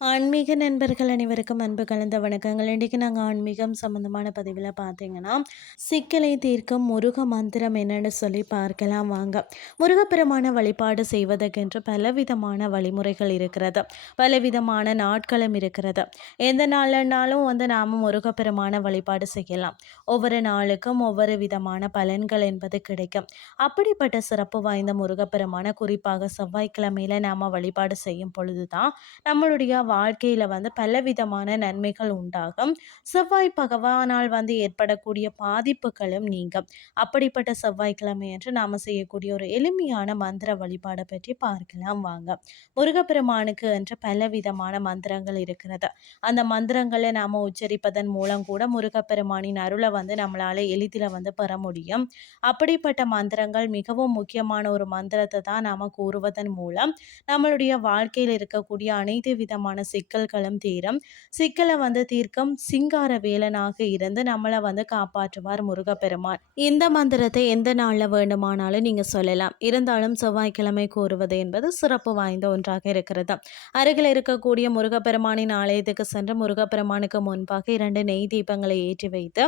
ஆன்மீக நண்பர்கள் அனைவருக்கும் அன்பு கலந்த வணக்கங்கள். இன்றைக்கி நாங்கள் ஆன்மீகம் சம்மந்தமான பதிவில் பார்த்தீங்கன்னா சிக்கலை தீர்க்கும் முருக மந்திரம் என்னன்னு சொல்லி பார்க்கலாம் வாங்க. முருகப்பெருமான வழிபாடு செய்வதற்கென்று பலவிதமான வழிமுறைகள் இருக்கிறது. பலவிதமான நாட்களும் இருக்கிறது. எந்த நாளனாலும் வந்து நாம் முருகப்பெருமான வழிபாடு செய்யலாம். ஒவ்வொரு நாளுக்கும் ஒவ்வொரு விதமான பலன்கள் என்பது கிடைக்கும். அப்படிப்பட்ட சிறப்பு வாய்ந்த முருகப்பெருமான குறிப்பாக செவ்வாய்க்கிழமையில் நாம் வழிபாடு செய்யும் பொழுது தான் நம்மளுடைய வாழ்க்கையில் வந்து பலவிதமான நன்மைகள் உண்டாகும். செவ்வாய் பகவானால் வந்து ஏற்படக்கூடிய பாதிப்புகளும் நீங்கும். அப்படிப்பட்ட செவ்வாய்க்கிழமை என்று நாம் செய்யக்கூடிய ஒரு எளிமையான மந்திர வழிபாடை பற்றி பார்க்கலாம் வாங்க. முருகப்பெருமானுக்கு என்று பலவிதமான மந்திரங்கள் இருக்கிறது. அந்த மந்திரங்களை நாம் உச்சரிப்பதன் மூலம் கூட முருகப்பெருமானின் அருளை வந்து நம்மளால் எளிதில் வந்து பெற முடியும். அப்படிப்பட்ட மந்திரங்கள் மிகவும் முக்கியமான ஒரு மந்திரத்தை தான் நாம் கூறுவதன் மூலம் நம்மளுடைய வாழ்க்கையில் இருக்கக்கூடிய அனைத்து விதமான விதமான சிக்கல்களும் தீரும். சிக்கலை வந்து தீர்க்கும் சிங்கார வேலனாக இருந்து நம்மளை வந்து காப்பாற்றுவார் முருகப்பெருமான். இந்த மந்திரத்தை எந்த நாளில் வேண்டுமானாலும் நீங்கள் சொல்லலாம். இருந்தாலும் செவ்வாய்க்கிழமை கூறுவது என்பது சிறப்பு வாய்ந்த ஒன்றாக இருக்கிறது. அருகில் இருக்கக்கூடிய முருகப்பெருமானின் ஆலயத்துக்கு சென்று முருகப்பெருமானுக்கு முன்பாக இரண்டு நெய் தீபங்களை ஏற்றி வைத்து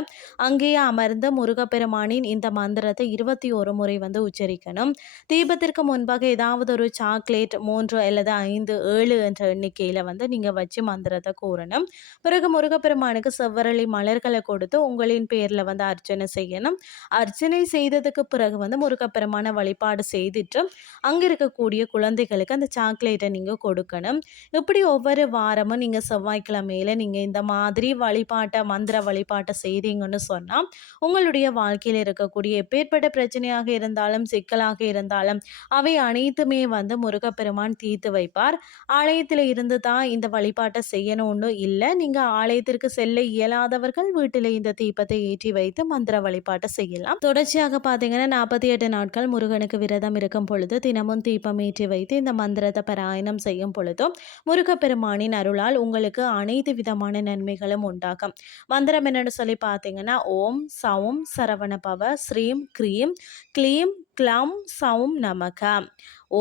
அங்கேயே அமர்ந்து முருகப்பெருமானின் இந்த மந்திரத்தை இருபத்தி ஒரு முறை வந்து உச்சரிக்கணும். தீபத்திற்கு முன்பாக ஏதாவது ஒரு சாக்லேட் மூன்று அல்லது ஐந்து ஏழு என்ற எண்ணிக்கையில் வந்து வந்து நீங்கள் வச்சு மந்திரத்தை கூறணும். பிறகு முருகப்பெருமானுக்கு செவ்வரளி மலர்களை கொடுத்து உங்களின் பேரில் வந்து அர்ச்சனை செய்யணும். அர்ச்சனை செய்ததுக்கு பிறகு வந்து முருகப்பெருமான வழிபாடு செய்துட்டு அங்கே இருக்கக்கூடிய குழந்தைகளுக்கு அந்த சாக்லேட்டை நீங்கள் கொடுக்கணும். இப்படி ஒவ்வொரு வாரமும் நீங்கள் செவ்வாய்க்கிழமையில் நீங்கள் இந்த மாதிரி வழிபாட்டை மந்திர வழிபாட்டை செய்தீங்கன்னு சொன்னால் உங்களுடைய வாழ்க்கையில் இருக்கக்கூடிய எப்பேற்பட்ட பிரச்சனையாக இருந்தாலும் சிக்கலாக இருந்தாலும் அவை அனைத்துமே வந்து முருகப்பெருமான் தீர்த்து வைப்பார். ஆலயத்தில் இருந்து தான் இந்த வழிபாட்டை செய்யணும்னு இல்லை. நீங்கள் ஆலயத்திற்கு செல்ல இயலாதவர்கள் வீட்டில் இந்த தீபத்தை ஏற்றி வைத்து மந்திர வழிபாட்டை செய்யலாம். தொடர்ச்சியாக பார்த்தீங்கன்னா நாற்பத்தி எட்டு நாட்கள் முருகனுக்கு விரதம் இருக்கும் பொழுது தினமும் தீபம் ஏற்றி வைத்து இந்த மந்திரத்தை பாராயணம் செய்யும் பொழுதும் முருகப்பெருமானின் அருளால் உங்களுக்கு அனைத்து விதமான நன்மைகளும் உண்டாகும். மந்திரம் என்னன்னு சொல்லி பார்த்தீங்கன்னா ஓம் சவும் சரவண பவ ஸ்ரீம் க்ரீம் க்ளீம் க்ளம் சவும் நமக.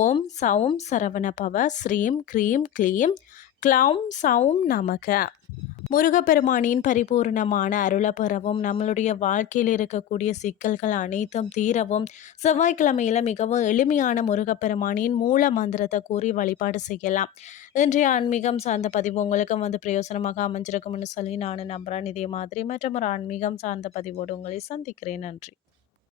ஓம் சவும் சரவண பவ ஸ்ரீம் க்ரீம் க்ளீம் க்ளௌம் சௌம் நமக. முருகப்பெருமானின் பரிபூர்ணமான அருளை பெறவும் நம்மளுடைய வாழ்க்கையில் இருக்கக்கூடிய சிக்கல்கள் அனைத்தும் தீரவும் செவ்வாய்க்கிழமையில் மிகவும் எளிமையான முருகப்பெருமானின் மூல மந்திரத்தை கூறி வழிபாடு செய்யலாம். இன்றைய ஆன்மீகம் சார்ந்த பதிவு உங்களுக்கும் வந்து பிரயோசனமாக அமைஞ்சிருக்கும்னு சொல்லி நான் நம்புகிறேன் இதே மாதிரி மற்றும் ஒரு ஆன்மீகம் சார்ந்த பதிவோடு உங்களை சந்திக்கிறேன். நன்றி.